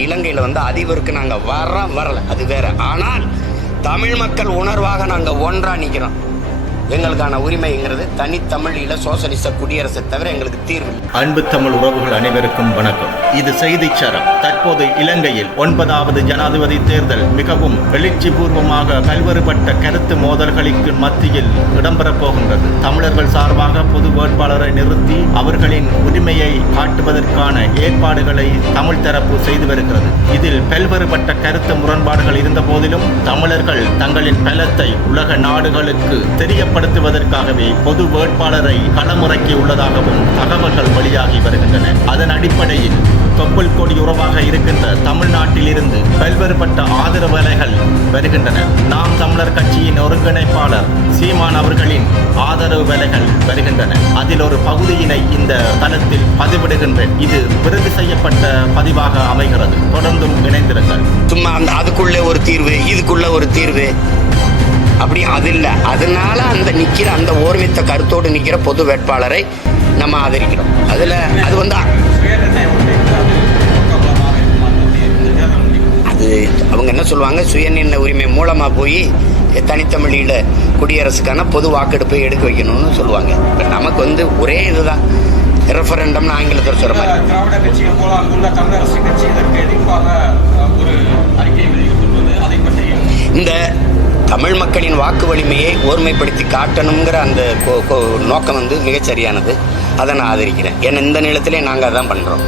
நாளைக்கு இலங்கையில் வந்து அதிபருக்கு நாங்கள் வரல, அது வேற. ஆனால் தமிழ் மக்கள் உணர்வாக நாங்கள் ஒன்றா நிற்கிறோம். எங்களுக்கான உரிமைங்கிறது தனித்தமிழீழ சோசலிச குடியரசை தவிர எங்களுக்கு தீர்வு. அன்பு தமிழ் உறவுகள் அனைவருக்கும் வணக்கம். இது செய்திச்சரம். தற்போது இலங்கையில் 9வது ஜனாதிபதி தேர்தல் மிகவும் எழுச்சி பூர்வமாக பல்வேறுபட்ட கருத்து மோதல்களுக்கு மத்தியில் இடம்பெறப் போகின்றது. தமிழர்கள் சார்பாக பொது வேட்பாளரை நிறுத்தி அவர்களின் உரிமையை காட்டுவதற்கான ஏற்பாடுகளை தமிழ் தரப்பு செய்து வருகிறது. இதில் பல்வேறுபட்ட கருத்து முரண்பாடுகள் இருந்த போதிலும் தமிழர்கள் தங்களின் பலத்தை உலக நாடுகளுக்கு தெரியப்படுத்துவதற்காகவே பொது வேட்பாளரை களமுறைக்கி உள்ளதாகவும் தகவல்கள் வெளியாகி வருகின்றன. அதன் அடிப்படையில் தொப்புள் கொடி உறவாக இருக்கின்ற தமிழ்நாட்டில் இருந்து பல்வேறுபட்ட ஆதரவு அலைகள் வருகின்றன. நாம் தமிழர் கட்சியின் ஒருங்கிணைப்பாளர் சீமான் அவர்களின் ஆதரவு வேலைகள் வருகின்றன. அதில் ஒரு பகுதியினை இந்த தளத்தில் பதிவிடுகின்றேன். இது விருது செய்யப்பட்ட பதிவாக அமைகிறது. தொடர்ந்தும் இணைந்திருங்கள். சும்மா அதுக்குள்ளே ஒரு தீர்வு, இதுக்குள்ள ஒரு தீர்வு அப்படி அது இல்லை. அதனால அந்த நிற்கிற அந்த ஓர்மித்த கருத்தோடு நிற்கிற பொது வேட்பாளரை நம்ம ஆதரிக்கிறோம். அதில் அது வந்து அது அவங்க என்ன சொல்லுவாங்க, சுயநிர்ணய உரிமை மூலமாக போய் தனித்தமிழீழ குடியரசுக்கான பொது வாக்கெடுப்பை எடுக்க வைக்கணும்னு சொல்லுவாங்க. இப்போ நமக்கு வந்து ஒரே இதுதான் ரெஃபரண்டம்னு ஆங்கிலத்தில் சொல்கிற மாதிரி. திராவிட கட்சிகள் போல அங்குள்ள தமிழரசு கட்சி இதற்கு எதிர்ப்பாக ஒரு அறிக்கை வெளியிட்டுள்ளது. அதை பற்றி இந்த தமிழ் மக்களின் வாக்கு வலிமையை ஓர்மைப்படுத்தி காட்டணுங்கிற அந்த நோக்கம் வந்து மிகச்சரியானது. அதை நான் ஆதரிக்கிறேன். ஏன்னா இந்த நிலத்திலே நாங்கள் அதான் பண்ணுறோம்.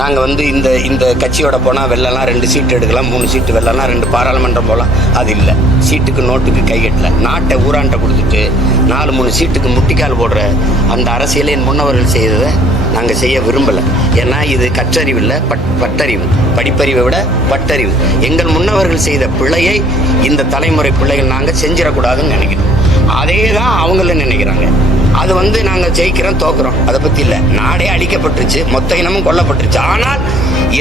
நாங்கள் வந்து இந்த கட்சியோட போனால் வெள்ளலாம் 2 சீட்டு எடுக்கலாம், 3 சீட்டு வெள்ளலாம், 2 பாராளுமன்றம் போகலாம். அது இல்லை. சீட்டுக்கு நோட்டுக்கு கைகட்டல, நாட்டை ஊராண்ட கொடுத்துட்டு 4-3 சீட்டுக்கு முட்டிக்கால் போடுற அந்த அரசியலை என் முன்னவர்கள் செய்ததை நாங்கள் செய்ய விரும்பலை. ஏன்னா இது கற்றறிவு இல்லை, பட்டறிவு. படிப்பறிவை விட பட்டறிவு. எங்கள் முன்னவர்கள் செய்த பிழையை இந்த தலைமுறை பிள்ளைகள் நாங்கள் செஞ்சிடக்கூடாதுன்னு நினைக்கிறோம். அதே தான் அவங்களும் நினைக்கிறாங்க. அது வந்து நாங்கள் ஜெயிக்கிறோம் தோக்குறோம் அதை பற்றி இல்லை. நாடே அழிக்கப்பட்டுருச்சு, மொத்த இனமும் கொல்லப்பட்டுருச்சு. ஆனால்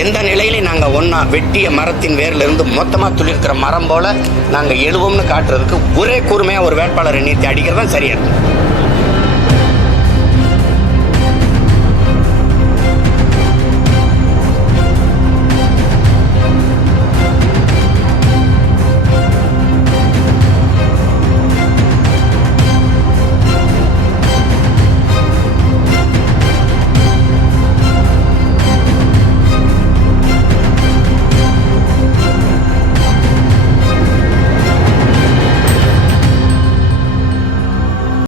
எந்த நிலையிலையும் நாங்கள் ஒன்றா வெட்டிய மரத்தின் வேர்லேருந்து மொத்தமாக துளிர்க்கிற மரம் போல் நாங்கள் எழுவோம்னு காட்டுறதுக்கு ஒரே கூர்மையாக ஒரு வேட்பாளரை நீர்த்தி அடிக்கிறது தான் சரியாக இருக்கும்.